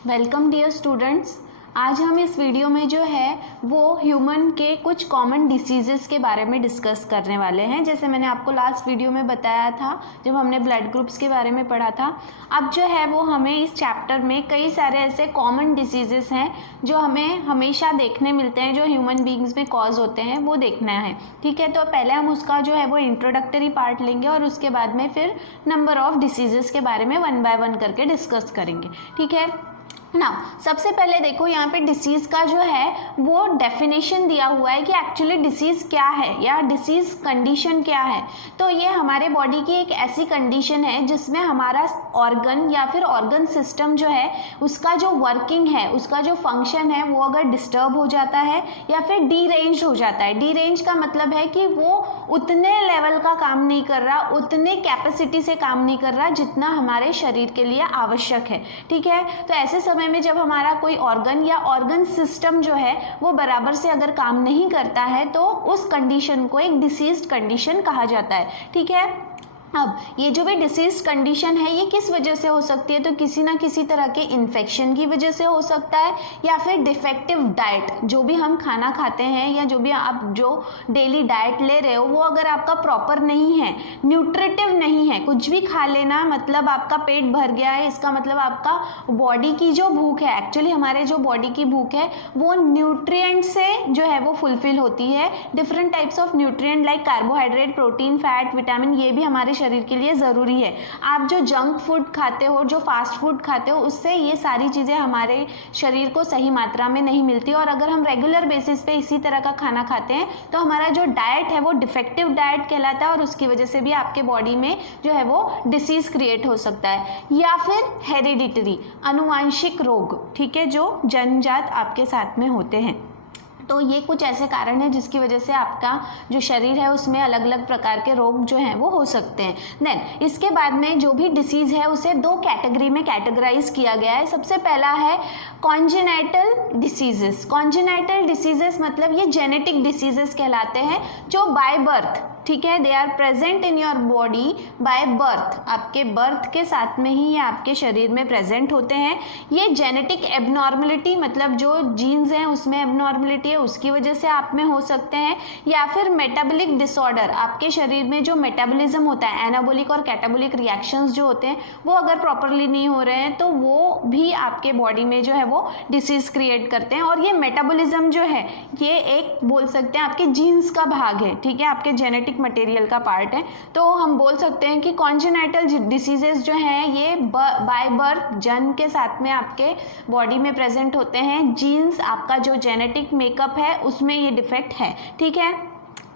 Welcome dear students. आज हम इस वीडियो में जो है वो ह्यूमन के कुछ कॉमन डिसीजेस के बारे में डिस्कस करने वाले हैं। जैसे मैंने आपको लास्ट वीडियो में बताया था जब हमने ब्लड ग्रुप्स के बारे में पढ़ा था। अब जो है वो हमें इस चैप्टर में कई सारे ऐसे कॉमन डिसीजेस हैं जो हमें हमेशा देखने मिलते हैं, जो ह्यूमन बीइंग्स में कॉज होते हैं, वो देखना है। ठीक है, तो पहले हम उसका जो है वो इंट्रोडक्टरी पार्ट लेंगे और उसके बाद में फिर नंबर ऑफ डिसीजेस के बारे में वन बाय वन करके डिस्कस करेंगे। ठीक है ना, सबसे पहले देखो यहाँ पे डिसीज का जो है वो डेफिनेशन दिया हुआ है कि एक्चुअली डिसीज क्या है या डिसीज कंडीशन क्या है। तो ये हमारे बॉडी की एक ऐसी कंडीशन है जिसमें हमारा ऑर्गन या फिर ऑर्गन सिस्टम जो है उसका जो वर्किंग है, उसका जो फंक्शन है वो अगर डिस्टर्ब हो जाता है या फिर डीरेंज हो जाता है। डीरेंज का मतलब है कि वो उतने लेवल का काम नहीं कर रहा, उतने कैपेसिटी से काम नहीं कर रहा जितना हमारे शरीर के लिए आवश्यक है। ठीक है, तो ऐसे समय में जब हमारा कोई ऑर्गन या ऑर्गन सिस्टम जो है वो बराबर से अगर काम नहीं करता है तो उस कंडीशन को एक डिसीज्ड कंडीशन कहा जाता है। ठीक है, अब ये जो भी डिसीज कंडीशन है ये किस वजह से हो सकती है, तो किसी ना किसी तरह के इन्फेक्शन की वजह से हो सकता है या फिर डिफेक्टिव डाइट, जो भी हम खाना खाते हैं या जो भी आप जो डेली डाइट ले रहे हो वो अगर आपका प्रॉपर नहीं है, न्यूट्रिटिव नहीं है। कुछ भी खा लेना मतलब आपका पेट भर गया है, इसका मतलब आपका बॉडी की जो भूख है, एक्चुअली हमारे जो बॉडी की भूख है वो न्यूट्रिएंट से जो है वो फुलफिल होती है। Different types of nutrient like carbohydrate, protein, fat, vitamin, ये भी हमारे शरीर के लिए ज़रूरी है। आप जो जंक फूड खाते हो, जो फास्ट फूड खाते हो, उससे ये सारी चीज़ें हमारे शरीर को सही मात्रा में नहीं मिलती। और अगर हम रेगुलर बेसिस पे इसी तरह का खाना खाते हैं तो हमारा जो डाइट है वो डिफेक्टिव डाइट कहलाता है और उसकी वजह से भी आपके बॉडी में जो है वो डिसीज क्रिएट हो सकता है। या फिर हेरिडिटरी, अनुवांशिक रोग, ठीक है, जो जन्मजात आपके साथ में होते हैं। तो ये कुछ ऐसे कारण हैं जिसकी वजह से आपका जो शरीर है उसमें अलग अलग प्रकार के रोग जो हैं वो हो सकते हैं। देन इसके बाद में जो भी डिसीज़ है उसे दो कैटेगरी में कैटेगराइज किया गया है। सबसे पहला है कॉन्जेनाइटल डिसीजेस। कॉन्जेनाइटल डिसीजेस मतलब ये जेनेटिक डिसीजेस कहलाते हैं जो बाय बर्थ, ठीक है, they are present in your body by birth, आपके बर्थ के साथ में ही ये आपके शरीर में प्रेजेंट होते हैं। ये जेनेटिक एबनॉर्मलिटी मतलब जो जीन्स हैं उसमें एबनॉर्मलिटी है उसकी वजह से आप में हो सकते हैं। या फिर मेटाबॉलिक डिसऑर्डर, आपके शरीर में जो मेटाबॉलिज्म होता है, एनाबॉलिक और कैटाबॉलिक रिएक्शंस जो होते हैं वो अगर प्रॉपरली नहीं हो रहे हैं तो वो भी आपके बॉडी में जो है वो डिसीज क्रिएट करते हैं। और ये मेटाबॉलिज्म जो है ये एक बोल सकते हैं आपके जीन्स का भाग है, ठीक है, आपके जेनेटिक मटेरियल का पार्ट है। तो हम बोल सकते हैं कि कॉन्जेनाइटल डिसीजेस जो हैं ये बाय बर्थ, जन्म के साथ में आपके बॉडी में प्रेजेंट होते हैं। जीन्स, आपका जो जेनेटिक मेकअप है उसमें ये डिफेक्ट है। ठीक है,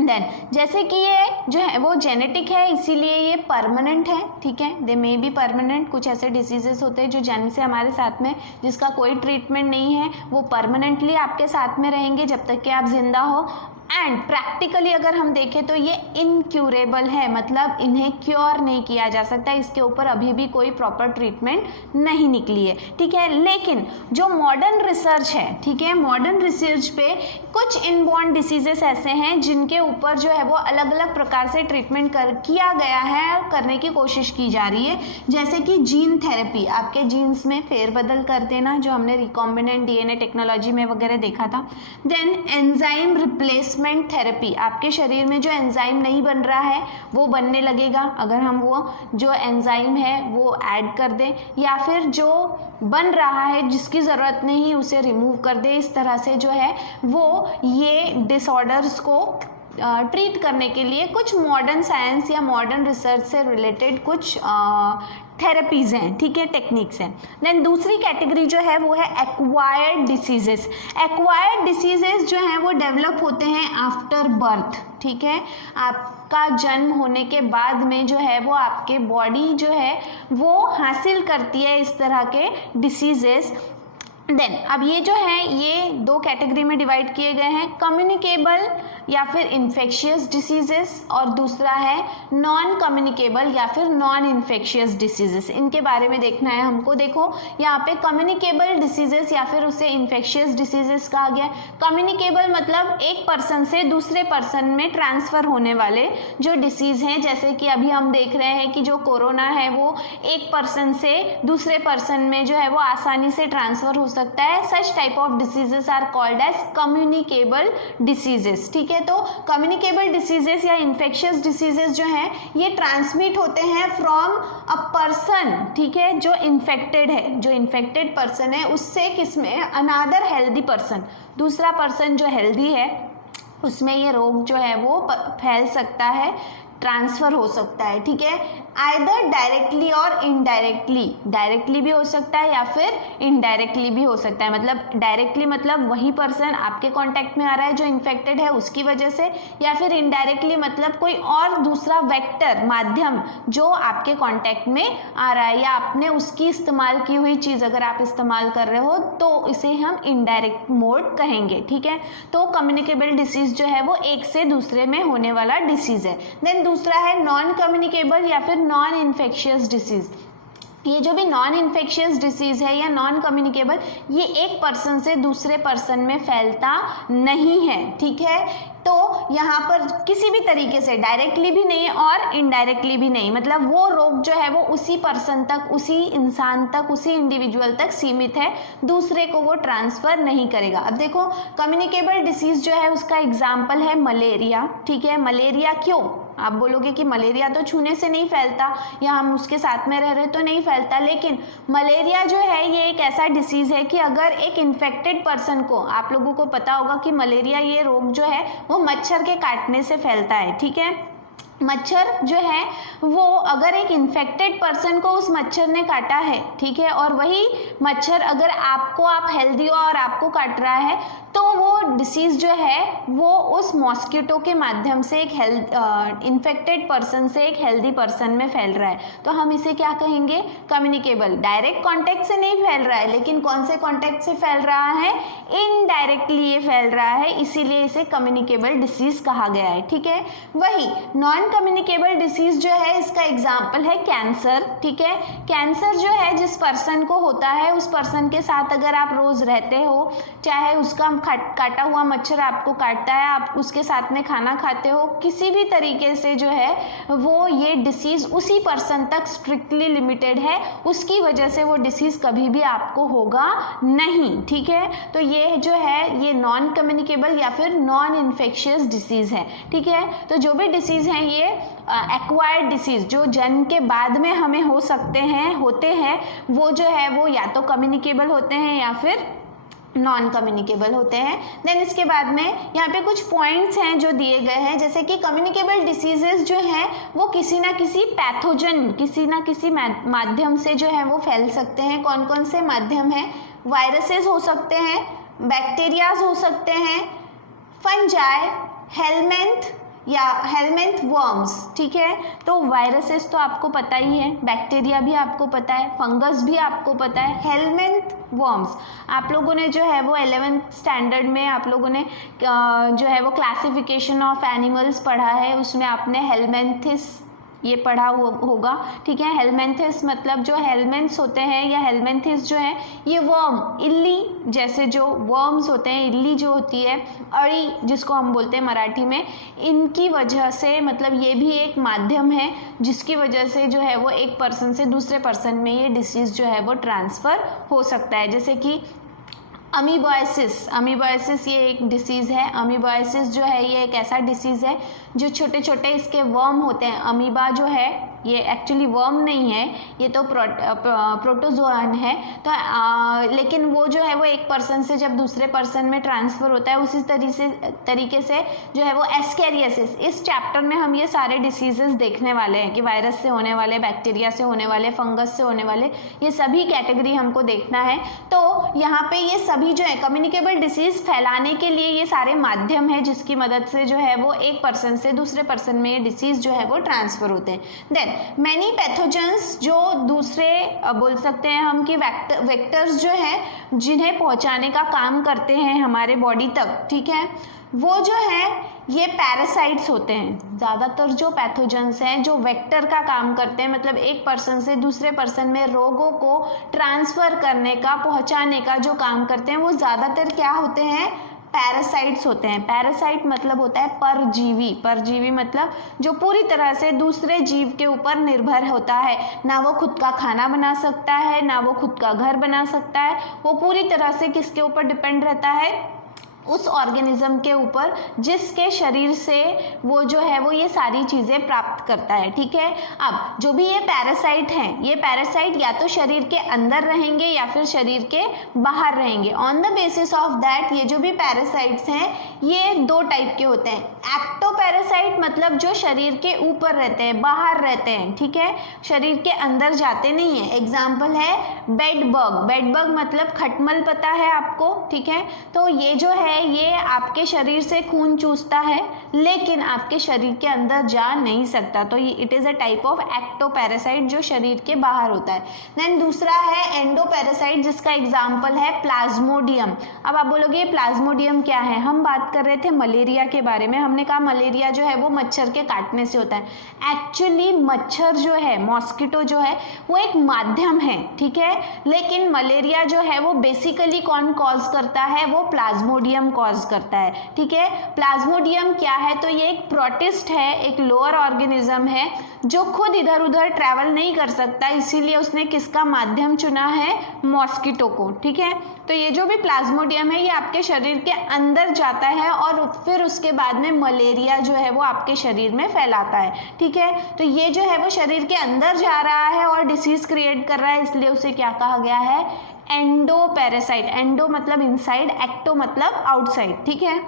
देन जैसे कि ये जो है वो जेनेटिक है इसीलिए ये परमानेंट है। ठीक है, दे मे बी परमानेंट। कुछ ऐसे डिसीजेस होते हैं जो जन्म से हमारे साथ में, जिसका कोई ट्रीटमेंट नहीं है, वो परमानेंटली आपके साथ में रहेंगे जब तक कि आप जिंदा हो। एंड प्रैक्टिकली अगर हम देखें तो ये इनक्यूरेबल है, मतलब इन्हें क्योर नहीं किया जा सकता, इसके ऊपर अभी भी कोई प्रॉपर ट्रीटमेंट नहीं निकली है। ठीक है, लेकिन जो मॉडर्न रिसर्च है, ठीक है, मॉडर्न रिसर्च पे कुछ इनबॉर्न डिसीजेस ऐसे हैं जिनके ऊपर जो है वो अलग अलग प्रकार से ट्रीटमेंट किया गया है और करने की कोशिश की जा रही है। जैसे कि जीन थेरेपी, आपके जीन्स में फेरबदल कर देना, जो हमने रिकॉम्बिनेंट डीएनए टेक्नोलॉजी में वगैरह देखा था। देन एंजाइम रिप्लेसमेंट थेरेपी, आपके शरीर में जो एंजाइम नहीं बन रहा है वो बनने लगेगा अगर हम वो जो एंजाइम है वो ऐड कर दें, या फिर जो बन रहा है जिसकी ज़रूरत नहीं उसे रिमूव कर दे। इस तरह से जो है वो ये डिसऑर्डर्स को ट्रीट करने के लिए कुछ मॉडर्न साइंस या मॉडर्न रिसर्च से रिलेटेड कुछ थेरेपीज़ हैं, ठीक है, टेक्निक्स हैं। देन दूसरी कैटेगरी जो है वो है एक्वायर्ड डिसीजेस। एक्वायर्ड डिसीजेस जो हैं वो डेवलप होते हैं आफ्टर बर्थ। ठीक है, आपका जन्म होने के बाद में जो है वो आपके बॉडी जो है वो हासिल करती है इस तरह के डिसीजेस। देन अब ये जो है ये दो कैटेगरी में डिवाइड किए गए हैं, कम्युनिकेबल या फिर इन्फेक्शियस डिसीजेस और दूसरा है नॉन कम्युनिकेबल या फिर नॉन इन्फेक्शियस डिसीजेस। इनके बारे में देखना है हमको। देखो यहाँ पे कम्युनिकेबल डिसीजेस या फिर उसे इन्फेक्शियस डिसीजेस कहा गया है। कम्युनिकेबल मतलब एक पर्सन से दूसरे पर्सन में ट्रांसफर होने वाले जो डिसीज हैं, जैसे कि अभी हम देख रहे हैं कि जो कोरोना है वो एक पर्सन से दूसरे पर्सन में जो है वो आसानी से ट्रांसफर हो सकता है। Such type of diseases are called as communicable diseases. ठीक है, तो कम्युनिकेबल डिसीजेस या इन्फेक्शियस डिसीजेस जो हैं ये ट्रांसमिट होते हैं फ्रॉम अ पर्सन, ठीक है, जो इन्फेक्टेड है, जो इन्फेक्टेड पर्सन है उससे किसमें, अनदर हेल्दी पर्सन, दूसरा पर्सन जो हेल्दी है उसमें ये रोग जो है वो फैल सकता है, ट्रांसफर हो सकता है। ठीक है, आइदर डायरेक्टली और इनडायरेक्टली, डायरेक्टली भी हो सकता है या फिर इनडायरेक्टली भी हो सकता है। मतलब डायरेक्टली मतलब वही पर्सन आपके कांटेक्ट में आ रहा है जो इन्फेक्टेड है उसकी वजह से, या फिर इनडायरेक्टली मतलब कोई और दूसरा वेक्टर, माध्यम जो आपके कांटेक्ट में आ रहा है या आपने उसकी इस्तेमाल की हुई चीज़ अगर आप इस्तेमाल कर रहे हो तो इसे हम इनडायरेक्ट मोड कहेंगे। ठीक है, तो कम्युनिकेबल डिसीज जो है वो एक से दूसरे में होने वाला डिसीज है। देन दूसरा है नॉन कम्युनिकेबल या फिर नॉन इन्फेक्शियस डिसीज। ये जो भी नॉन इन्फेक्शियस डिसीज है या नॉन कम्युनिकेबल, ये एक पर्सन से दूसरे पर्सन में फैलता नहीं है। ठीक है, तो यहाँ पर किसी भी तरीके से डायरेक्टली भी नहीं और इनडायरेक्टली भी नहीं, मतलब वो रोग जो है वो उसी पर्सन तक, उसी इंसान तक, उसी इंडिविजुअल तक सीमित है, दूसरे को वो ट्रांसफर नहीं करेगा। अब देखो कम्युनिकेबल डिसीज जो है उसका एग्जाम्पल है मलेरिया। ठीक है, मलेरिया क्यों, आप बोलोगे कि मलेरिया तो छूने से नहीं फैलता या हम उसके साथ में रह रहे तो नहीं फैलता, लेकिन मलेरिया जो है ये एक ऐसा डिसीज़ है कि अगर एक इन्फेक्टेड पर्सन को, आप लोगों को पता होगा कि मलेरिया ये रोग जो है वो मच्छर के काटने से फैलता है। ठीक है, मच्छर जो है वो अगर एक इन्फेक्टेड पर्सन को उस मच्छर ने काटा है, ठीक है, और वही मच्छर अगर आपको, आप हेल्दी हो और आपको काट रहा है, तो वो डिसीज़ जो है वो उस मॉस्किटो के माध्यम से एक इन्फेक्टेड पर्सन से एक हेल्दी पर्सन में फैल रहा है, तो हम इसे क्या कहेंगे, कम्युनिकेबल। डायरेक्ट कॉन्टैक्ट से नहीं फैल रहा है, लेकिन कौन से कॉन्टैक्ट से फैल रहा है, इनडायरेक्टली ये फैल रहा है, इसीलिए इसे कम्युनिकेबल डिसीज कहा गया है। ठीक है, वही नॉन कम्युनिकेबल डिसीज जो है इसका एग्जाम्पल है कैंसर। ठीक है, कैंसर जो है जिस पर्सन को होता है उस पर्सन के साथ अगर आप रोज रहते हो, चाहे उसका काटा हुआ मच्छर आपको काटता है, आप उसके साथ में खाना खाते हो, किसी भी तरीके से जो है वो ये डिसीज उसी पर्सन तक स्ट्रिक्टली लिमिटेड है, उसकी वजह से वो डिसीज कभी भी आपको होगा नहीं। ठीक है, तो ये जो है ये नॉन कम्युनिकेबल या फिर नॉन इन्फेक्शियस डिसीज है। ठीक है, तो जो भी डिसीज हैं ये एक्वायर्ड डिसीज जो जन्म के बाद में हमें हो सकते हैं, होते हैं, वो जो है वो या तो कम्युनिकेबल होते हैं या फिर नॉन कम्युनिकेबल होते हैं। देन इसके बाद में यहाँ पे कुछ पॉइंट्स हैं जो दिए गए हैं, जैसे कि कम्युनिकेबल डिसीजेस जो हैं वो किसी ना किसी पैथोजन, किसी ना किसी माध्यम से जो है वो फैल सकते हैं। कौन कौन से माध्यम हैं, वायरसेस हो सकते हैं, बैक्टीरियाज हो सकते हैं, फंजाई, हेलमेंथ या हेलमेंथ वर्म्स। ठीक है, तो वायरसेस तो आपको पता ही है, बैक्टीरिया भी आपको पता है, फंगस भी आपको पता है, हेलमेंथ वर्म्स आप लोगों ने जो है वो 11th स्टैंडर्ड में आप लोगों ने जो है वो क्लासिफिकेशन ऑफ एनिमल्स पढ़ा है, उसमें आपने हेलमेंथिस ये पढ़ा होगा। ठीक है, हेलमेंथिस मतलब जो हेलमेंथ्स होते हैं या हेलमेंथिस जो है ये वर्म, इल्ली जैसे जो वर्म्स होते हैं, इल्ली जो होती है, अड़ी जिसको हम बोलते हैं मराठी में, इनकी वजह से, मतलब ये भी एक माध्यम है जिसकी वजह से जो है वो एक पर्सन से दूसरे पर्सन में ये डिसीज़ जो है वो ट्रांसफ़र हो सकता है। जैसे कि अमीबॉयसिस, अमीबॉयसिस ये एक डिसीज़ है। अमीबॉयसिस जो है ये एक ऐसा डिसीज़ है जो छोटे छोटे इसके वर्म होते हैं। अमीबा जो है ये एक्चुअली वर्म नहीं है, ये तो प्रोटोजोआन है, तो लेकिन वो जो है वो एक पर्सन से जब दूसरे पर्सन में ट्रांसफ़र होता है, उसी तरीके से जो है वो एस्कैरियोसिस। इस चैप्टर में हम ये सारे डिसीजेस देखने वाले हैं कि वायरस से होने वाले, बैक्टीरिया से होने वाले, फंगस से होने वाले, ये सभी कैटेगरी हमको देखना है। तो यहाँ पे ये सभी जो है कम्युनिकेबल डिसीज़ फैलाने के लिए ये सारे माध्यम है जिसकी मदद से जो है वो एक पर्सन से दूसरे पर्सन में ये डिसीज़ जो है वो ट्रांसफ़र होते हैं। देन देन मैनी पैथोजेंस, जो दूसरे बोल सकते हैं हम कि वेक्टर्स जो हैं जिन्हें पहुंचाने का काम करते हैं हमारे बॉडी तक, ठीक है, वो जो है ये पैरासाइट्स होते हैं। ज़्यादातर जो पैथोजेंस हैं जो वेक्टर का काम करते हैं, मतलब एक पर्सन से दूसरे पर्सन में रोगों को ट्रांसफ़र करने का, पहुंचाने का जो काम करते हैं, वो ज़्यादातर क्या होते हैं, पैरासाइट्स होते हैं। पैरासाइट मतलब होता है परजीवी। परजीवी मतलब जो पूरी तरह से दूसरे जीव के ऊपर निर्भर होता है, ना वो खुद का खाना बना सकता है, ना वो खुद का घर बना सकता है, वो पूरी तरह से किसके ऊपर डिपेंड रहता है, उस ऑर्गेनिज्म के ऊपर जिसके शरीर से वो जो है वो ये सारी चीज़ें प्राप्त करता है, ठीक है। अब जो भी ये पैरासाइट हैं, ये पैरासाइट या तो शरीर के अंदर रहेंगे या फिर शरीर के बाहर रहेंगे। On the basis of that ये जो भी पैरासाइट्स हैं ये दो टाइप के होते हैं। एक्टोपैरासाइट मतलब जो शरीर के ऊपर रहते हैं, बाहर रहते हैं, ठीक है, शरीर के अंदर जाते नहीं है। एग्जाम्पल है बेड बग। बेड बग मतलब खटमल, पता है आपको, ठीक है। तो ये जो है ये आपके शरीर से खून चूसता है लेकिन आपके शरीर के अंदर जा नहीं सकता, तो ये it is a type of ectoparasite जो शरीर के बाहर होता है। देन दूसरा है एंडोपैरासाइट जिसका एग्जाम्पल है प्लाज्मोडियम। अब आप बोलोगे ये प्लाज्मोडियम क्या है, हम बात कर रहे थे मलेरिया के बारे में। हमने कहा मलेरिया जो है वो मच्छर के काटने से होता है। एक्चुअली मच्छर जो है, मॉस्किटो जो है वो एक माध्यम है, ठीक है, लेकिन मलेरिया जो है वो बेसिकली कौन कॉज करता है, वो प्लाज्मोडियम कॉज करता है, ठीक है। प्लाज्मोडियम क्या है, तो ये एक प्रोटिस्ट है, एक लोअर ऑर्गेनिज्म है जो खुद इधर उधर ट्रैवल नहीं कर सकता, इसीलिए उसने किसका माध्यम चुना है, मॉस्किटो को, ठीक है। तो ये जो भी प्लाज्मोडियम है ये आपके शरीर के अंदर जाता है और फिर उसके बाद में मलेरिया जो है वो आपके शरीर में फैलाता है, ठीक है। तो ये जो है वो शरीर के अंदर जा रहा है और डिसीज क्रिएट कर रहा है, इसलिए उसे क्या कहा गया है, एंडोपैरासाइट। एंडो मतलब इनसाइड, एक्टो मतलब आउटसाइड, ठीक है।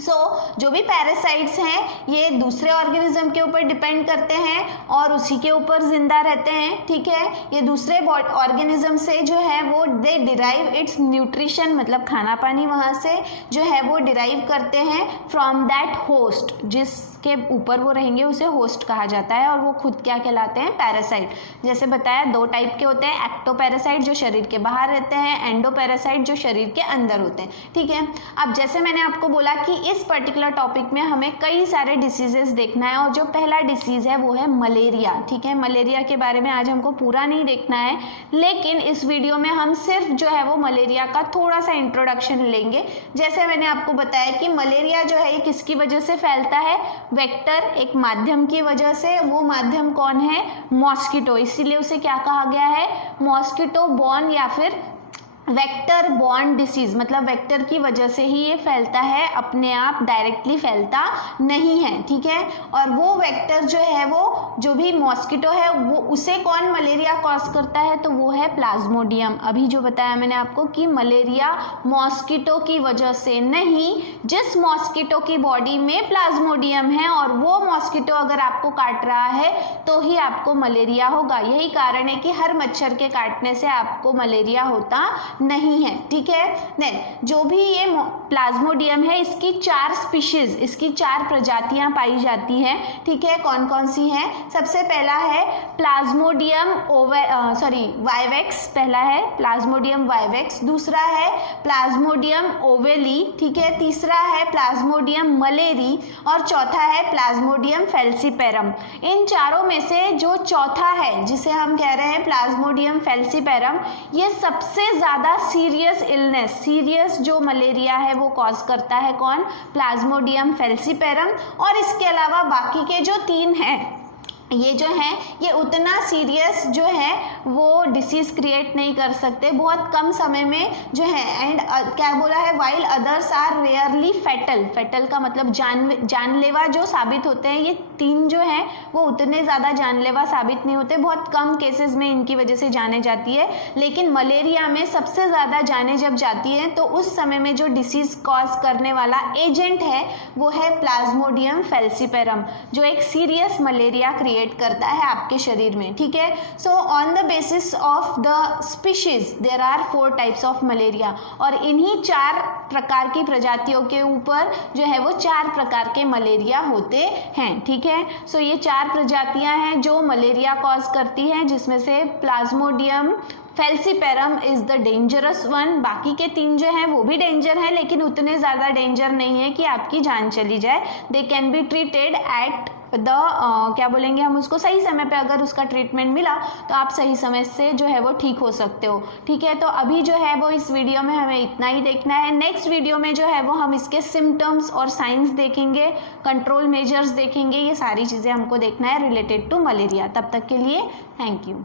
जो भी पैरासाइट्स हैं ये दूसरे ऑर्गेनिज्म के ऊपर डिपेंड करते हैं और उसी के ऊपर जिंदा रहते हैं, ठीक है। ये दूसरे ऑर्गेनिज्म से जो है वो दे डिराइव इट्स न्यूट्रिशन, मतलब खाना पानी वहाँ से जो है वो डिराइव करते हैं फ्रॉम दैट होस्ट, जिसके ऊपर वो रहेंगे उसे होस्ट कहा जाता है, और वो खुद क्या कहलाते हैं, पैरासाइट। जैसे बताया दो टाइप के होते हैं, एक्टोपैरासाइट जो शरीर के बाहर रहते हैं, एंडोपैरासाइट जो शरीर के अंदर होते हैं, ठीक है। अब जैसे मैंने आपको बोला कि इस पर्टिकुलर टॉपिक में हमें कई सारे डिसीजेस देखना है, और जो पहला डिसीज है वो है मलेरिया, ठीक है। मलेरिया के बारे में आज हमको पूरा नहीं देखना है, लेकिन इस वीडियो में हम सिर्फ जो है वो मलेरिया का थोड़ा सा इंट्रोडक्शन लेंगे। जैसे मैंने आपको बताया कि मलेरिया जो है ये किसकी वजह से फैलता है, वेक्टर, एक माध्यम की वजह से। वो माध्यम कौन है, मॉस्किटो, इसीलिए उसे क्या कहा गया है, मॉस्किटो बॉर्न या फिर वेक्टर बॉर्न डिसीज, मतलब वेक्टर की वजह से ही ये फैलता है, अपने आप डायरेक्टली फैलता नहीं है, ठीक है। और वो वेक्टर जो है वो जो भी मॉस्किटो है वो उसे कौन मलेरिया कॉज करता है, तो वो है प्लाज्मोडियम। अभी जो बताया मैंने आपको कि मलेरिया मॉस्किटो की वजह से नहीं, जिस मॉस्किटो की बॉडी में प्लाज्मोडियम है और वो मॉस्किटो अगर आपको काट रहा है तो ही आपको मलेरिया होगा। यही कारण है कि हर मच्छर के काटने से आपको मलेरिया होता नहीं है, ठीक है। देन जो भी ये प्लाज्मोडियम है इसकी 4 स्पीशीज, इसकी 4 प्रजातियां पाई जाती हैं, ठीक है। कौन कौन सी हैं, सबसे पहला है प्लाज्मोडियम वाइवेक्स, पहला है प्लाज्मोडियम वाइवेक्स, दूसरा है प्लाज्मोडियम ओवेली, ठीक है, तीसरा है प्लाज्मोडियम मलेरी और चौथा है प्लाज्मोडियम फेल्सीपेरम। इन चारों में से जो चौथा है जिसे हम कह रहे हैं प्लाज्मोडियम फेल्सीपेरम, ये सबसे ज़्यादा सीरियस इलनेस, सीरियस जो मलेरिया है वो कॉज करता है, कौन, प्लाज्मोडियम फेल्सीपेरम। और इसके अलावा बाकी के जो 3 हैं ये जो है ये उतना सीरियस जो है वो डिसीज़ क्रिएट नहीं कर सकते, बहुत कम समय में जो है। एंड क्या बोला है, while others are rarely fatal, fatal का मतलब जानलेवा जो साबित होते हैं। ये 3 जो हैं वो उतने ज़्यादा जानलेवा साबित नहीं होते, बहुत कम केसेस में इनकी वजह से जाने जाती है। लेकिन मलेरिया में सबसे ज़्यादा जाने जब जाती है तो उस समय में जो डिसीज़ कॉज करने वाला एजेंट है वो है प्लाज्मोडियम फेल्सीपेरम, जो एक सीरियस मलेरिया क्रिएट क्रिएट करता है आपके शरीर में, ठीक है। So on the basis of the species there are 4 types of malaria, और इन्हीं 4 प्रकार की प्रजातियों के ऊपर जो है वो 4 प्रकार के मलेरिया होते हैं, ठीक है। सो ये 4 प्रजातियां हैं जो मलेरिया कॉज करती हैं, जिसमें से Plasmodium falciparum is the dangerous one. बाकी के 3 जो हैं वो भी डेंजर हैं, लेकिन उतने ज़्यादा डेंजर नहीं है कि आपकी जान चली जाए। They can be treated at the क्या बोलेंगे हम उसको, सही समय पे अगर उसका ट्रीटमेंट मिला तो आप सही समय से जो है वो ठीक हो सकते हो, ठीक है। तो अभी जो है वो इस वीडियो में हमें इतना ही देखना है। नेक्स्ट वीडियो में जो है वो हम इसके सिम्टम्स और साइंस देखेंगे, कंट्रोल मेजर्स देखेंगे, ये सारी चीज़ें हमको देखना है रिलेटेड टू मलेरिया। तब तक के लिए थैंक यू।